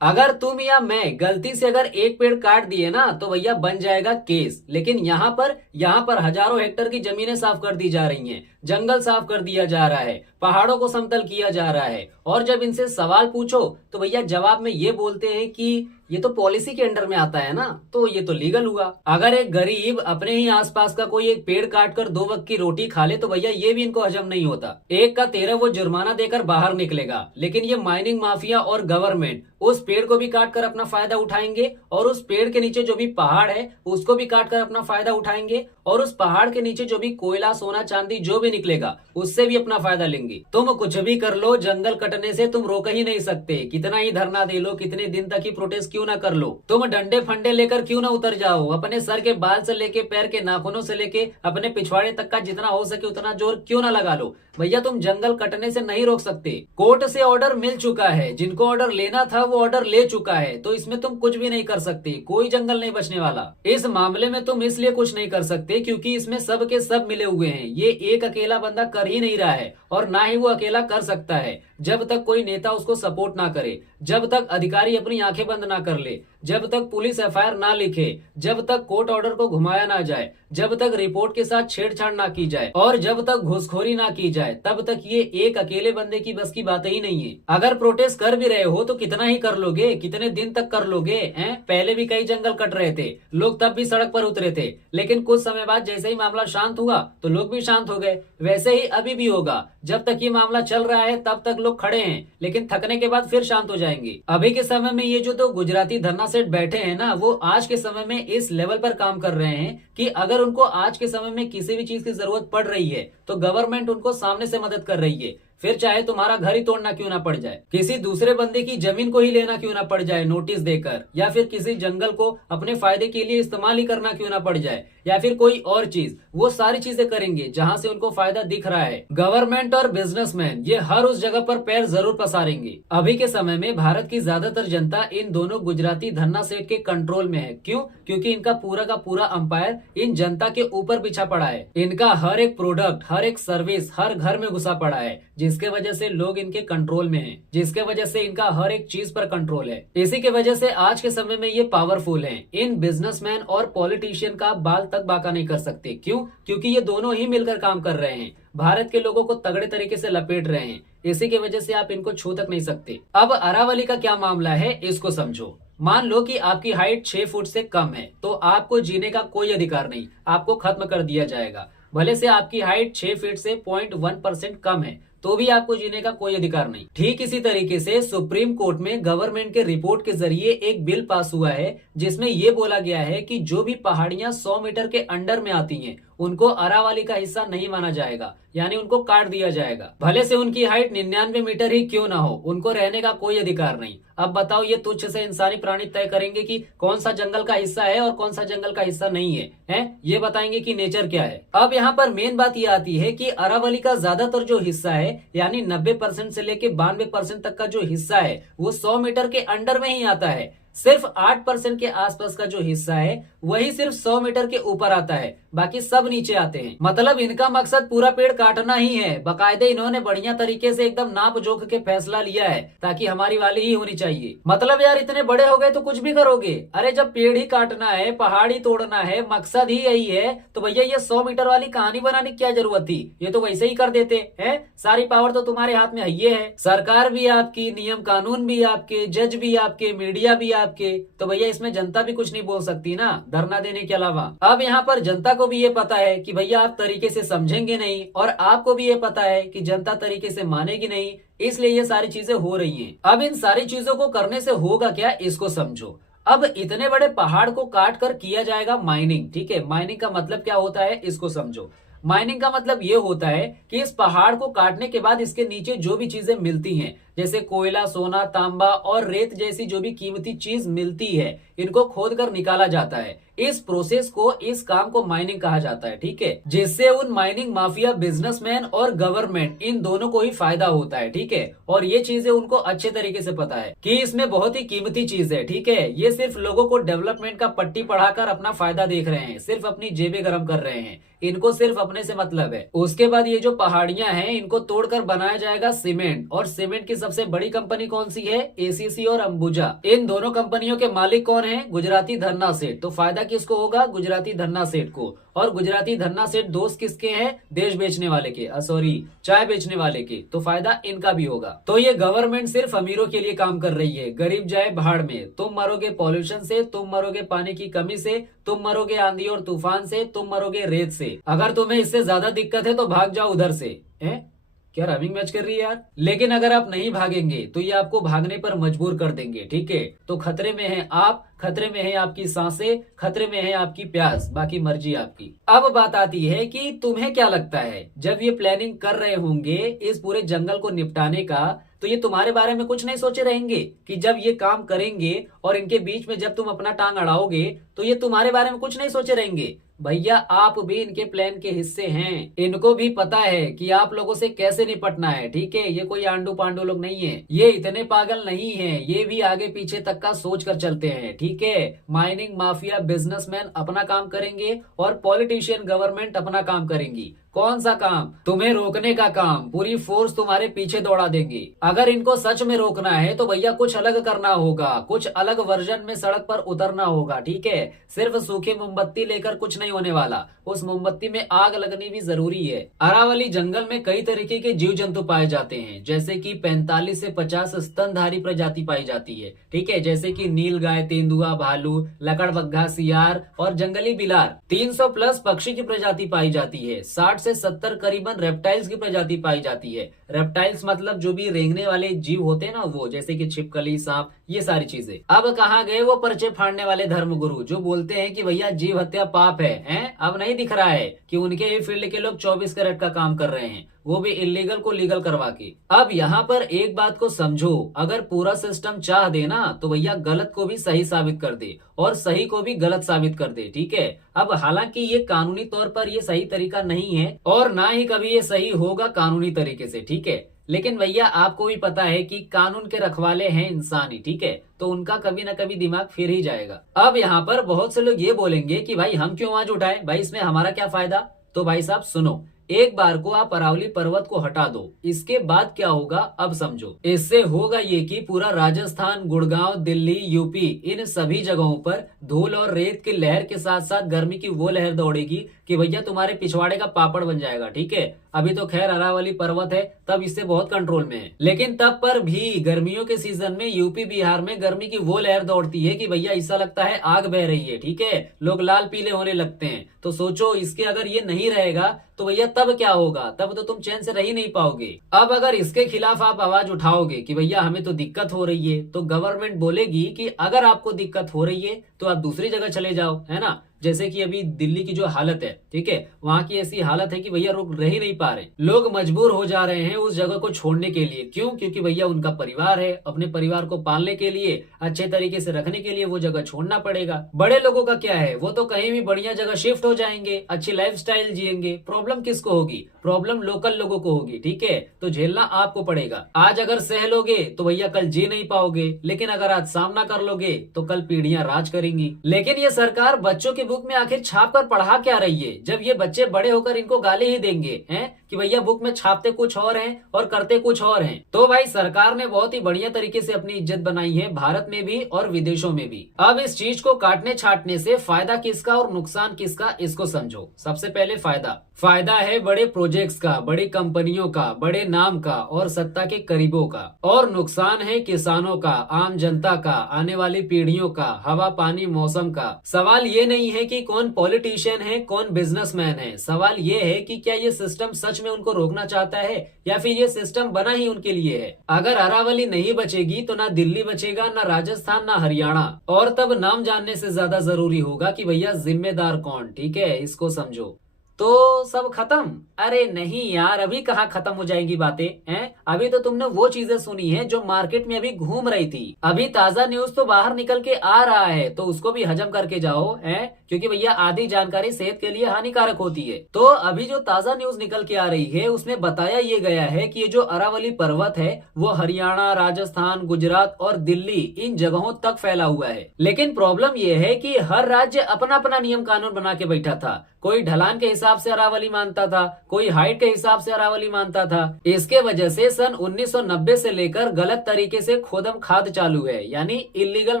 अगर तुम या मैं गलती से अगर एक पेड़ काट दिए ना तो भैया बन जाएगा केस। लेकिन यहाँ पर हजारों हेक्टेयर की जमीनें साफ कर दी जा रही हैं, जंगल साफ कर दिया जा रहा है, पहाड़ों को समतल किया जा रहा है, और जब इनसे सवाल पूछो तो भैया जवाब में ये बोलते हैं कि ये तो पॉलिसी के अंडर में आता है ना, तो ये तो लीगल हुआ। अगर एक गरीब अपने ही आसपास का कोई एक पेड़ काट कर 2 वक्त की रोटी खा ले तो भैया ये भी इनको हजम नहीं होता। 1 का 13 वो जुर्माना देकर बाहर निकलेगा, लेकिन ये माइनिंग माफिया और गवर्नमेंट उस पेड़ को भी काट कर अपना फायदा उठाएंगे, और उस पेड़ के नीचे जो भी पहाड़ है उसको भी काट कर अपना फायदा उठाएंगे, और उस पहाड़ के नीचे जो भी कोयला सोना चांदी जो भी निकलेगा उससे भी अपना फायदा लेंगे। तुम कुछ भी कर लो, जंगल कटने से तुम रोक ही नहीं सकते। कितना ही धरना दे लो, कितने दिन तक ही प्रोटेस्ट क्यों ना कर लो, तुम डंडे फंडे लेकर क्यों ना उतर जाओ, अपने सर के बाल से लेके पैर के नाखूनों से लेके अपने पिछवाड़े तक का जितना हो सके उतना जोर क्यों ना लगा लो, भैया तुम जंगल कटने से नहीं रोक सकते। कोर्ट से ऑर्डर मिल चुका है, जिनको ऑर्डर लेना था वो ऑर्डर ले चुका है, तो इसमें तुम कुछ भी नहीं कर सकते, कोई जंगल नहीं बचने वाला। इस मामले में तुम इसलिए कुछ नहीं कर सकते क्योंकि इसमें सब के सब मिले हुए हैं। ये एक अकेला बंदा कर ही नहीं रहा है, और ना ही वो अकेला कर सकता है। जब तक कोई नेता उसको सपोर्ट ना करे, जब तक अधिकारी अपनी आंखें बंद ना कर ले, जब तक पुलिस एफआईआर ना लिखे, जब तक कोर्ट ऑर्डर को घुमाया ना जाए, जब तक रिपोर्ट के साथ छेड़छाड़ ना की जाए, और जब तक घूसखोरी ना की जाए, तब तक ये एक अकेले बंदे की बस की बात ही नहीं है। अगर प्रोटेस्ट कर भी रहे हो तो कितना ही कर लोगे, कितने दिन तक कर लोगे हैं? पहले भी कई जंगल कट रहे थे, लोग तब भी सड़क पर उतरे थे, लेकिन कुछ समय बाद जैसे ही मामला शांत हुआ तो लोग भी शांत हो गए। वैसे ही अभी भी होगा, जब तक ये मामला चल रहा है तब तक लोग खड़े हैं, लेकिन थकने के बाद फिर शांत हो जाएंगे। अभी के समय में ये जो 2 गुजराती धरना सेठ बैठे हैं ना, वो आज के समय में इस लेवल पर काम कर रहे हैं कि अगर उनको आज के समय में किसी भी चीज की जरूरत पड़ रही है तो गवर्नमेंट उनको सामने से मदद कर रही है। फिर चाहे तुम्हारा घर ही तोड़ना क्यों ना पड़ जाए, किसी दूसरे बंदे की जमीन को ही लेना क्यों ना पड़ जाए नोटिस देकर, या फिर किसी जंगल को अपने फायदे के लिए इस्तेमाल ही करना क्यों ना पड़ जाए, या फिर कोई और चीज, वो सारी चीजें करेंगे जहां से उनको फायदा दिख रहा है। गवर्नमेंट और बिजनेसमैन ये हर उस जगह पर पैर जरूर पसारेंगे। अभी के समय में भारत की ज्यादातर जनता इन दोनों गुजराती धन्ना सेठ के कंट्रोल में है। क्यों? क्योंकि इनका पूरा का पूरा अंपायर इन जनता के ऊपर बिछा पड़ा है। इनका हर एक प्रोडक्ट, हर एक सर्विस हर घर में घुसा पड़ा है, जिसके वजह से लोग इनके कंट्रोल में हैं, जिसके वजह से इनका हर एक चीज पर कंट्रोल है। इसी के वजह से आज के समय में ये पावरफुल हैं। इन बिजनेसमैन और पॉलिटिशियन का बाल तक बाका नहीं कर सकते। क्यों? क्योंकि ये दोनों ही मिलकर काम कर रहे हैं, भारत के लोगों को तगड़े तरीके से लपेट रहे हैं। इसी की वजह से आप इनको छू तक नहीं सकते। अब अरावली का क्या मामला है इसको समझो। मान लो कि आपकी हाइट 6 फुट से कम है तो आपको जीने का कोई अधिकार नहीं, आपको खत्म कर दिया जाएगा। भले से आपकी हाइट 6 फीट से 0.1% कम है तो भी आपको जीने का कोई अधिकार नहीं। ठीक इसी तरीके से सुप्रीम कोर्ट में गवर्नमेंट के रिपोर्ट के जरिए एक बिल पास हुआ है जिसमें यह बोला गया है कि जो भी पहाड़ियां 100 मीटर के अंडर में आती हैं उनको अरावली का हिस्सा नहीं माना जाएगा, यानी उनको काट दिया जाएगा। भले से उनकी हाइट 99 मीटर ही क्यों ना हो, उनको रहने का कोई अधिकार नहीं। अब बताओ ये तुच्छ से इंसानी प्राणी तय करेंगे कि कौन सा जंगल का हिस्सा है और कौन सा जंगल का हिस्सा नहीं है, हैं? ये बताएंगे कि नेचर क्या है। अब यहाँ पर मेन बात ये आती है कि अरावली का ज्यादातर जो हिस्सा है यानी 90% से लेके 92% तक का जो हिस्सा है वो 100 मीटर के अंडर में ही आता है। सिर्फ 8% के आसपास का जो हिस्सा है वही सिर्फ 100 मीटर के ऊपर आता है, बाकी सब नीचे आते हैं। मतलब इनका मकसद पूरा पेड़ काटना ही है। बाकायदे इन्होंने बढ़िया तरीके से एकदम नाप जोख के फैसला लिया है ताकि हमारी वाली ही होनी चाहिए। मतलब यार इतने बड़े हो गए तो कुछ भी करोगे। अरे जब पेड़ ही काटना है, पहाड़ ही तोड़ना है, मकसद ही यही है तो भैया ये 100 मीटर वाली कहानी बनाने की क्या जरूरत थी? ये तो वैसे ही कर देते हैं। सारी पावर तो तुम्हारे हाथ में ये है, सरकार भी आपकी, नियम कानून भी आपके, जज भी आपके, मीडिया भी आपके, तो भैया इसमें जनता भी कुछ नहीं बोल सकती ना धरना देने के अलावा। अब यहाँ पर जनता को भी ये पता है कि भैया आप तरीके से समझेंगे नहीं, और आपको भी ये पता है कि जनता तरीके से मानेगी नहीं, इसलिए ये सारी चीजें हो रही हैं। अब इन सारी चीजों को करने से होगा क्या इसको समझो। अब इतने बड़े पहाड़ को काट कर किया जाएगा माइनिंग। ठीक है, माइनिंग का मतलब क्या होता है इसको समझो। माइनिंग का मतलब ये होता है कि इस पहाड़ को काटने के बाद इसके नीचे जो भी चीजें मिलती हैं जैसे कोयला, सोना, तांबा और रेत जैसी जो भी कीमती चीज मिलती है इनको खोद कर निकाला जाता है। इस प्रोसेस को, इस काम को माइनिंग कहा जाता है। ठीक है, जिससे उन माइनिंग माफिया, बिजनेसमैन और गवर्नमेंट इन दोनों को ही फायदा होता है। ठीक है, और ये चीजें उनको अच्छे तरीके से पता है कि इसमें बहुत ही कीमती चीज है। ठीक है, ये सिर्फ लोगों को डेवलपमेंट का पट्टी पढ़ाकर अपना फायदा देख रहे हैं, सिर्फ अपनी जेबें गर्म कर रहे हैं, इनको सिर्फ अपने से मतलब है। उसके बाद ये जो पहाड़ियां हैं इनको तोड़कर बनाया जाएगा सीमेंट, और सीमेंट की सबसे सबसे बड़ी कंपनी कौन सी है? एसीसी और अंबुजा। इन दोनों कंपनियों के मालिक कौन है? गुजराती धन्ना सेठ। तो फायदा किसको होगा? गुजराती धन्ना सेठ को। और गुजराती धन्ना सेठ दोस्त किसके हैं? देश बेचने वाले के, सॉरी चाय बेचने वाले के। तो फायदा इनका भी होगा। तो ये गवर्नमेंट सिर्फ अमीरों के लिए काम कर रही है। गरीब जाए भाड़ में। तुम मरोगे पॉल्यूशन से, तुम मरोगे पानी की कमी से, तुम मरोगे आंधी और तूफान से, तुम मरोगे रेत से। अगर तुम्हें इससे ज्यादा दिक्कत है तो भाग जाओ उधर से। है क्या रमिंग मैच कर रही है यार? लेकिन अगर आप नहीं भागेंगे तो ये आपको भागने पर मजबूर कर देंगे, ठीक है? तो खतरे में है आप, खतरे में है आपकी सांसें, खतरे में है आपकी प्यास, बाकी मर्जी आपकी। अब बात आती है कि तुम्हें क्या लगता है, जब ये प्लानिंग कर रहे होंगे इस पूरे जंगल को निपटाने का, तो ये तुम्हारे बारे में कुछ नहीं सोचे रहेंगे कि जब ये काम करेंगे और इनके बीच में जब तुम अपना टांग अड़ाओगे तो ये तुम्हारे बारे में कुछ नहीं सोचे रहेंगे? भैया आप भी इनके प्लान के हिस्से हैं। इनको भी पता है कि आप लोगों से कैसे निपटना है, ठीक है? ये कोई आंडू पांडू लोग नहीं है, ये इतने पागल नहीं है, ये भी आगे पीछे तक का सोच कर चलते हैं, ठीक है? माइनिंग माफिया बिजनेसमैन अपना काम करेंगे और पॉलिटिशियन गवर्नमेंट अपना काम करेंगी। कौन सा काम? तुम्हें रोकने का काम। पूरी फोर्स तुम्हारे पीछे दौड़ा देंगे। अगर इनको सच में रोकना है तो भैया कुछ अलग करना होगा, कुछ अलग वर्जन में सड़क पर उतरना होगा, ठीक है? सिर्फ सूखी मोमबत्ती लेकर कुछ नहीं होने वाला, उस मोमबत्ती में आग लगनी भी जरूरी है। अरावली जंगल में कई तरीके के जीव जंतु पाए जाते हैं, जैसे कि 45 से 50 स्तनधारी प्रजाति पाई जाती है, ठीक है? जैसे कि नील गाय, तेंदुआ, भालू, लकड़बग्घा, सियार और जंगली बिलार। 300 प्लस पक्षी की प्रजाति पाई जाती है। 60 से 70 करीबन रेप्टाइल्स की प्रजाति पाई जाती है। रेप्टाइल्स मतलब जो भी रेंगने वाले जीव होते हैं ना, वो जैसे कि छिपकली, सांप, ये सारी चीजें। अब कहाँ गए वो पर्चे फाड़ने वाले धर्मगुरु जो बोलते हैं कि भैया जीव हत्या पाप है, हैं? अब नहीं दिख रहा है कि उनके ही फील्ड के लोग 24 कैरेट का काम कर रहे हैं, वो भी इलीगल को लीगल करवा के। अब यहाँ पर एक बात को समझो, अगर पूरा सिस्टम चाह दे ना तो भैया गलत को भी सही साबित कर दे और सही को भी गलत साबित कर दे, ठीक है? अब हालांकि ये कानूनी तौर पर ये सही तरीका नहीं है और ना ही कभी ये सही होगा कानूनी तरीके से, ठीक है? लेकिन भैया आपको भी पता है कि कानून के रखवाले हैं इंसान ही, ठीक है? तो उनका कभी ना कभी दिमाग फिर ही जाएगा। अब यहाँ पर बहुत से लोग ये बोलेंगे कि भाई हम क्यों आवाज उठाए, भाई इसमें हमारा क्या फायदा? तो भाई साहब सुनो, एक बार को आप अरावली पर्वत को हटा दो, इसके बाद क्या होगा अब समझो। इससे होगा ये कि पूरा राजस्थान, गुड़गांव, दिल्ली, यूपी, इन सभी जगहों पर धूल और रेत की लहर के साथ साथ गर्मी की वो लहर दौड़ेगी कि भैया तुम्हारे पिछवाड़े का पापड़ बन जाएगा, ठीक है? अभी तो खैर अरावली पर्वत है तब इससे बहुत कंट्रोल में है, लेकिन तब पर भी गर्मियों के सीजन में यूपी बिहार में गर्मी की वो लहर दौड़ती है कि भैया ऐसा लगता है आग बह रही है, ठीक है? लोग लाल पीले होने लगते हैं। तो सोचो इसके अगर ये नहीं रहेगा तो भैया तब क्या होगा? तब तो तुम चैन से रह ही नहीं पाओगे। अब अगर इसके खिलाफ आप आवाज उठाओगे कि भैया हमें तो दिक्कत हो रही है, तो गवर्नमेंट बोलेगी कि अगर आपको दिक्कत हो रही है तो आप दूसरी जगह चले जाओ, है ना? जैसे कि अभी दिल्ली की जो हालत है, ठीक है, वहां की ऐसी हालत है कि भैया लोग रह ही नहीं पा रहे, लोग मजबूर हो जा रहे हैं उस जगह को छोड़ने के लिए। क्यों? क्योंकि भैया उनका परिवार है, अपने परिवार को पालने के लिए, अच्छे तरीके से रखने के लिए वो जगह छोड़ना पड़ेगा। बड़े लोगों का क्या है, वो तो कहीं भी बढ़िया जगह शिफ्ट हो जाएंगे, अच्छी लाइफस्टाइल जिएंगे। प्रॉब्लम किसको होगी? प्रॉब्लम लोकल लोगों को होगी, ठीक है? तो झेलना आपको पड़ेगा। आज अगर सह लोगे तो भैया कल जी नहीं पाओगे, लेकिन अगर आज सामना कर लोगे तो कल पीढ़ियां राज करेंगी। लेकिन ये सरकार बच्चों की बुक में आखिर छाप कर पढ़ा क्या रही है, जब ये बच्चे बड़े होकर इनको गाली ही देंगे हैं कि भैया बुक में छापते कुछ और हैं और करते कुछ और हैं। तो भाई सरकार ने बहुत ही बढ़िया तरीके से अपनी इज्जत बनाई है, भारत में भी और विदेशों में भी। अब इस चीज को काटने छाटने से फायदा किसका और नुकसान किसका, इसको समझो। सबसे पहले फायदा है बड़े प्रोजेक्ट्स का, बड़ी कंपनियों का, बड़े नाम का और सत्ता के करीबों का। और नुकसान है किसानों का, आम जनता का, आने वाली पीढ़ियों का, हवा पानी मौसम का। सवाल ये नहीं है कि कौन पॉलिटिशियन है, कौन बिजनेसमैन है, सवाल ये है कि क्या ये सिस्टम सच में उनको रोकना चाहता है या फिर ये सिस्टम बना ही उनके लिए है। अगर अरावली नहीं बचेगी तो ना दिल्ली बचेगा, ना राजस्थान, ना हरियाणा। और तब नाम जानने से ज्यादा जरूरी होगा कि भैया जिम्मेदार कौन, ठीक है? इसको समझो। तो सब खत्म? अरे नहीं यार, अभी कहाँ खत्म हो जाएंगी बातें, हैं? अभी तो तुमने वो चीजें सुनी है जो मार्केट में अभी घूम रही थी। अभी ताजा न्यूज तो बाहर निकल के आ रहा है, तो उसको भी हजम करके जाओ, हैं? क्योंकि भैया आधी जानकारी सेहत के लिए हानिकारक होती है। तो अभी जो ताजा न्यूज निकल के आ रही है उसमें बताया ये गया है कि ये जो अरावली पर्वत है वो हरियाणा, राजस्थान, गुजरात और दिल्ली, इन जगहों तक फैला हुआ है। लेकिन प्रॉब्लम ये है कि हर राज्य अपना अपना नियम कानून बना के बैठा था। कोई ढलान के हिसाब से अरावली मानता था, कोई हाइट के हिसाब से अरावली मानता था। इसके वजह से सन 1990 से लेकर गलत तरीके से खोदम खाद चालू है, यानी इलीगल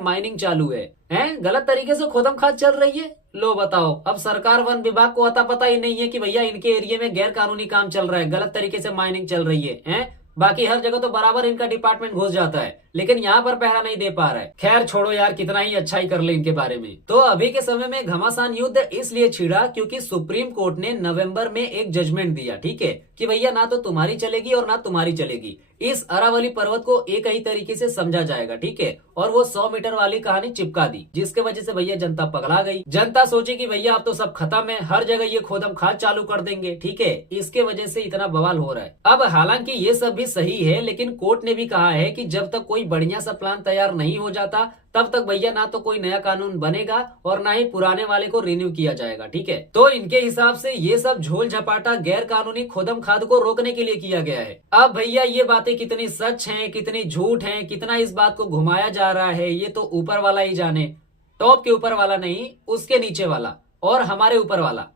माइनिंग चालू है। गलत तरीके से खोदम खाद चल रही है। लो बताओ, अब सरकार वन विभाग को अता पता ही नहीं है कि भैया इनके एरिया में गैर कानूनी काम चल रहा है, गलत तरीके से माइनिंग चल रही है। बाकी हर जगह तो बराबर इनका डिपार्टमेंट घुस जाता है, लेकिन यहाँ पर पहरा नहीं दे पा रहा है। खैर छोड़ो यार, कितना ही अच्छा ही कर ले इनके बारे में। तो अभी के समय में घमासान युद्ध इसलिए छिड़ा क्योंकि सुप्रीम कोर्ट ने नवंबर में एक जजमेंट दिया, ठीक है, कि भैया ना तो तुम्हारी चलेगी और ना तुम्हारी चलेगी। इस अरावली पर्वत को एक ही तरीके से समझा जाएगा, ठीक है। और वो 100 मीटर वाली कहानी चिपका दी, जिसके वजह से भैया जनता पगला गई। जनता सोची कि भैया अब तो सब खत्म है, हर जगह ये खोदम खाद चालू कर देंगे, ठीक है। इसके वजह से इतना बवाल हो रहा है। अब हालांकि ये सब भी सही है, लेकिन कोर्ट ने भी कहा है कि जब तक कोई बढ़िया सा प्लान तैयार नहीं हो जाता तब तक भैया ना तो कोई नया कानून बनेगा और ना ही पुराने वाले को रिन्यू किया जाएगा, ठीक है। तो इनके हिसाब से ये सब झोल झपाटा गैर कानूनी खोदम खाद को रोकने के लिए किया गया है। अब भैया ये बातें कितनी सच हैं, कितनी झूठ हैं, कितना इस बात को घुमाया जा रहा है, ये तो ऊपर वाला ही जाने। टॉप के ऊपर वाला नहीं, उसके नीचे वाला और हमारे ऊपर वाला,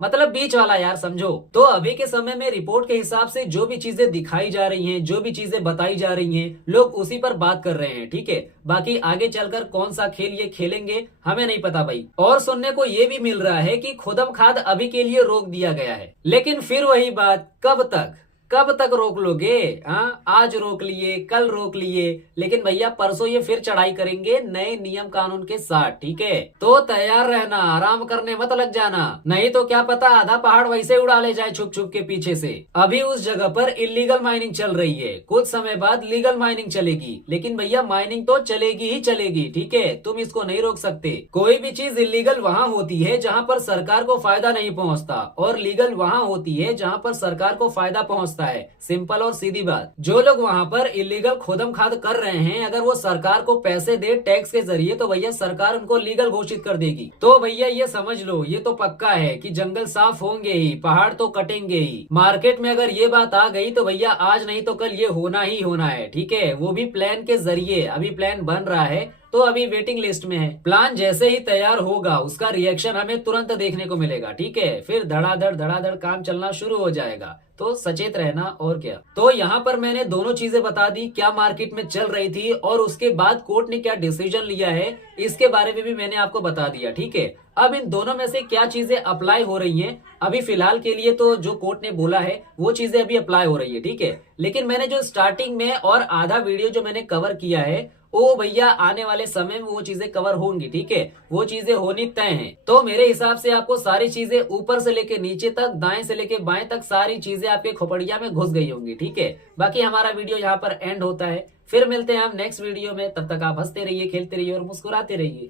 मतलब बीच वाला यार, समझो। तो अभी के समय में रिपोर्ट के हिसाब से जो भी चीजें दिखाई जा रही हैं, जो भी चीजें बताई जा रही हैं, लोग उसी पर बात कर रहे हैं, ठीक है। बाकी आगे चलकर कौन सा खेल ये खेलेंगे हमें नहीं पता भाई। और सुनने को ये भी मिल रहा है कि खोदम खाद अभी के लिए रोक दिया गया है, लेकिन फिर वही बात, कब तक रोक लोगे? आज रोक लिए, कल रोक लिए, लेकिन भैया परसों ये फिर चढ़ाई करेंगे नए नियम कानून के साथ, ठीक है। तो तैयार रहना, आराम करने मत लग जाना, नहीं तो क्या पता आधा पहाड़ वैसे उड़ा ले जाए छुप छुप के पीछे से। अभी उस जगह पर इलीगल माइनिंग चल रही है, कुछ समय बाद लीगल माइनिंग चलेगी, लेकिन भैया माइनिंग तो चलेगी ही चलेगी, ठीक है। तुम इसको नहीं रोक सकते। कोई भी चीज इलीगल वहाँ होती है जहाँ पर सरकार को फायदा नहीं पहुँचता, और लीगल वहाँ होती है जहाँ पर सरकार को फायदा पहुँचता है। सिंपल और सीधी बात। जो लोग वहाँ पर इलीगल खोदम खाद कर रहे हैं, अगर वो सरकार को पैसे दे टैक्स के जरिए, तो भैया सरकार उनको लीगल घोषित कर देगी। तो भैया ये समझ लो, ये तो पक्का है कि जंगल साफ होंगे ही, पहाड़ तो कटेंगे ही। मार्केट में अगर ये बात आ गई तो भैया आज नहीं तो कल ये होना ही होना है, ठीक है। वो भी प्लान के जरिए। अभी प्लान बन रहा है, तो अभी वेटिंग लिस्ट में है। प्लान जैसे ही तैयार होगा उसका रिएक्शन हमें तुरंत देखने को मिलेगा, ठीक है। फिर धड़ाधड़ काम चलना शुरू हो जाएगा। तो सचेत रहना, और क्या। तो यहाँ पर मैंने दोनों चीजें बता दी, क्या मार्केट में चल रही थी और उसके बाद कोर्ट ने क्या डिसीजन लिया है, इसके बारे में भी मैंने आपको बता दिया, ठीक है। अब इन दोनों में से क्या चीजें अप्लाई हो रही हैं, अभी फिलहाल के लिए तो जो कोर्ट ने बोला है वो चीजें अभी अप्लाई हो रही है, ठीक है। लेकिन मैंने जो स्टार्टिंग में और आधा वीडियो जो मैंने कवर किया है, वो भैया आने वाले समय में वो चीजें कवर होंगी, ठीक है। वो चीजें होनी तय हैं। तो मेरे हिसाब से आपको सारी चीजें ऊपर से लेके नीचे तक, दाएं से लेके बाएं तक सारी चीजें आपके खोपड़िया में घुस गई होंगी, ठीक है। बाकी हमारा वीडियो यहाँ पर एंड होता है। फिर मिलते हैं हम नेक्स्ट वीडियो में, तब तक आप हंसते रहिए, खेलते रहिए और मुस्कुराते रहिए।